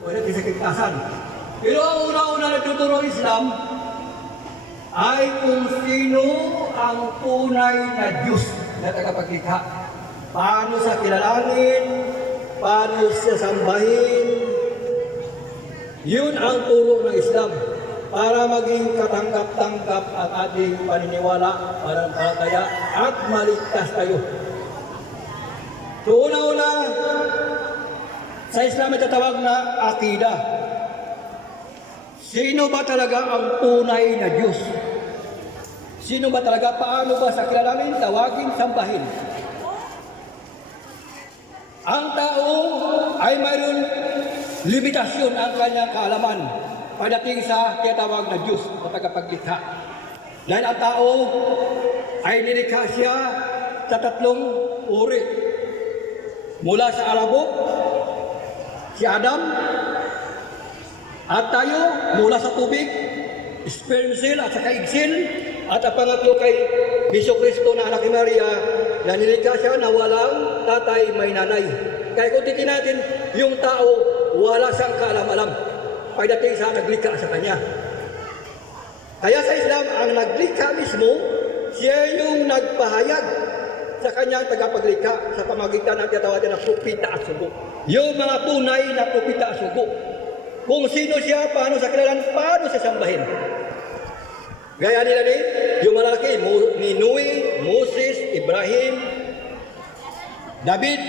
Wala kisakitasan. Pero ang una-una nagtuturo ng Islam ay kung sino ang tunay na Diyos na tagapaglikha. Paano sa kilalanin, paano siya sambahin. Yun ang turo ng Islam para maging katanggap-tanggap ang ating paniniwala, pananampalataya at maligtas tayo. So una-una, sa Islam ay tatawag na akida. Sino ba talaga ang tunay na Diyos? Sino ba talaga? Paano ba sa kilalanin, tawagin, sambahin? Ang tao ay mayroon limitasyon ang kanyang kaalaman pagdating sa tinatawag na Diyos o tagapaglikha. Dahil ang tao ay nilikha siya sa tatlong uri. Mula sa alabok, si Adam, at tayo mula sa tubig, sperm cell at saka egg cell, at ang pangatlo kay Jesucristo na anak ni Maria, na nilikha siya na walang tatay, may nanay. Kaya kung titin natin, yung tao, wala siyang kaalam-alam pagdating sa naglikha sa kanya. Kaya sa Islam, ang naglikha mismo, siya yung nagpahayag sa kanyang tagapaglikha sa pamagitan ng tinatawag na propeta at sugo. Yung mga tunay na propeta at sugo. Kung sino siya, paano sa kilalan, paano siya sambahin. Gaya nila ni, yung malaki, ni Noe, Moses, Ibrahim, David,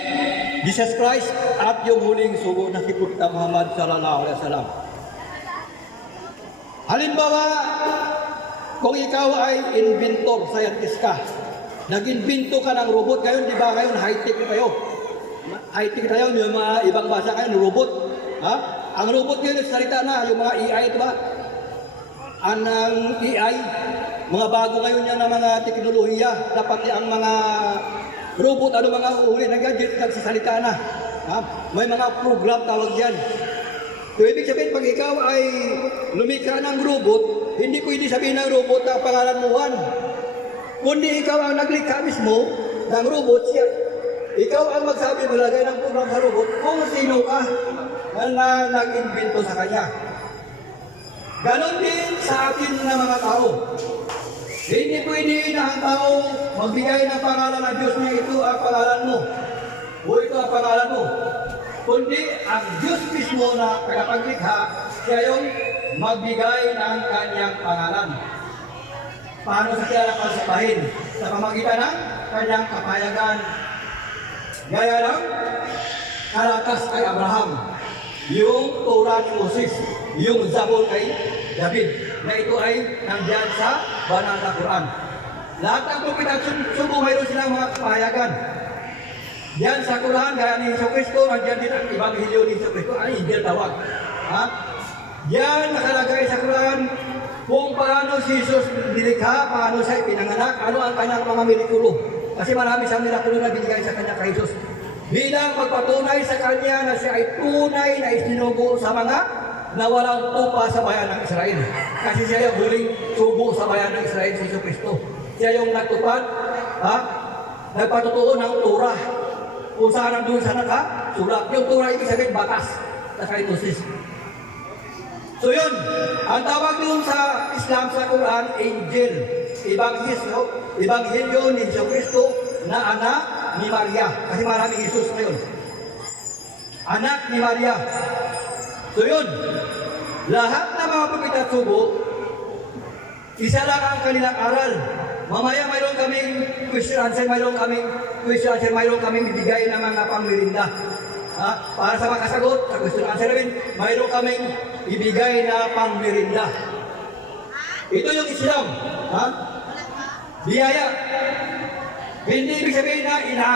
Jesus Christ, at yung huling sugo na si Propeta Muhammad sallallahu alaihi wasallam. Halimbawa, kung ikaw ay inventor, scientist ka, nag-invento ka ng robot, ngayon, di ba ngayon, high-tech kayo? High-tech tayo, yung mga ibang basa kayo, robot. Ha? Ang robot ngayon, nagsalita na, yung mga AI, ito ba? Ang AI, mga bago ngayon yan na mga teknolohiya, dapat ang mga robot, ano mga uri na gadget, nagsasalita na. Ha? May mga program tawag yan. So, ibig sabihin, pag ikaw ay lumikha ng robot, hindi pwede sabihin ng robot na pangalan mo Juan. Kundi ikaw ang naglikha mismo ng robot siya. Ikaw ang magsabi malagay ng program sa robot kung sino ka na nag-invento sa kanya. Ganon din sa atin na mga tao. Hindi pwede na ang tao magbigay ng pangalan ng Diyos na ito ang pangalan mo. O ito ang pangalan mo. Kundi ang Diyos mismo na tagapaglikha, siya yung magbigay ng kanyang pangalan. Paano sa kaya nakasabahin? Sa pamagitan ng kanyang kapayagan. Gaya ng kalakas kay Abraham, yung Torah ni Moses, yung Zabur kay David, na ito ay nandiyan sa banal na Quran. Lahat ng propeta at sugo mayroon silang mga kapayagan. Diyan sa Quran, gaya ni Jesucristo, nandiyan din ang Ebanghelyo ni Jesucristo, ang Injil tawag. Ha? Diyan nakalagay sa Quran kung paano si Jesus nilikha, paano siya pinanganak, ano ang kanyang mga milikulo. Kasi marami siyang milikulo na binigay sa kanya kay Jesus. Bilang magpatunay sa kanya na siya ay tunay na isinugo sa mga na walang tupa sa bayan ng Israel. Kasi siya yung huling sugo sa bayan ng Israel, si Jesucristo. Siya yung nagtupad, nagpatutuo ng Torah. Kung saan nandun sa nakasulat. Yung Torah, ibig sabihin batas. Nakaitusis. So yun, ang tawag doon sa Islam, sa Quran, Angel. Ebanghelyo ni Jesucristo na anak ni Maria. Kasi maraming Jesus ngayon. Anak ni Maria. So yun, lahat ng mga propeta at sugo, isa lang ang kanilang aral. Mamaya mayroon kaming question answer, mayroon kaming bibigay ng mga pangmirinda. Para sa makasagot, sa question answer namin, mayroon kaming ibigay na pangmirinda. Ito yung Islam. Biyaya. Hindi ibig sabihin na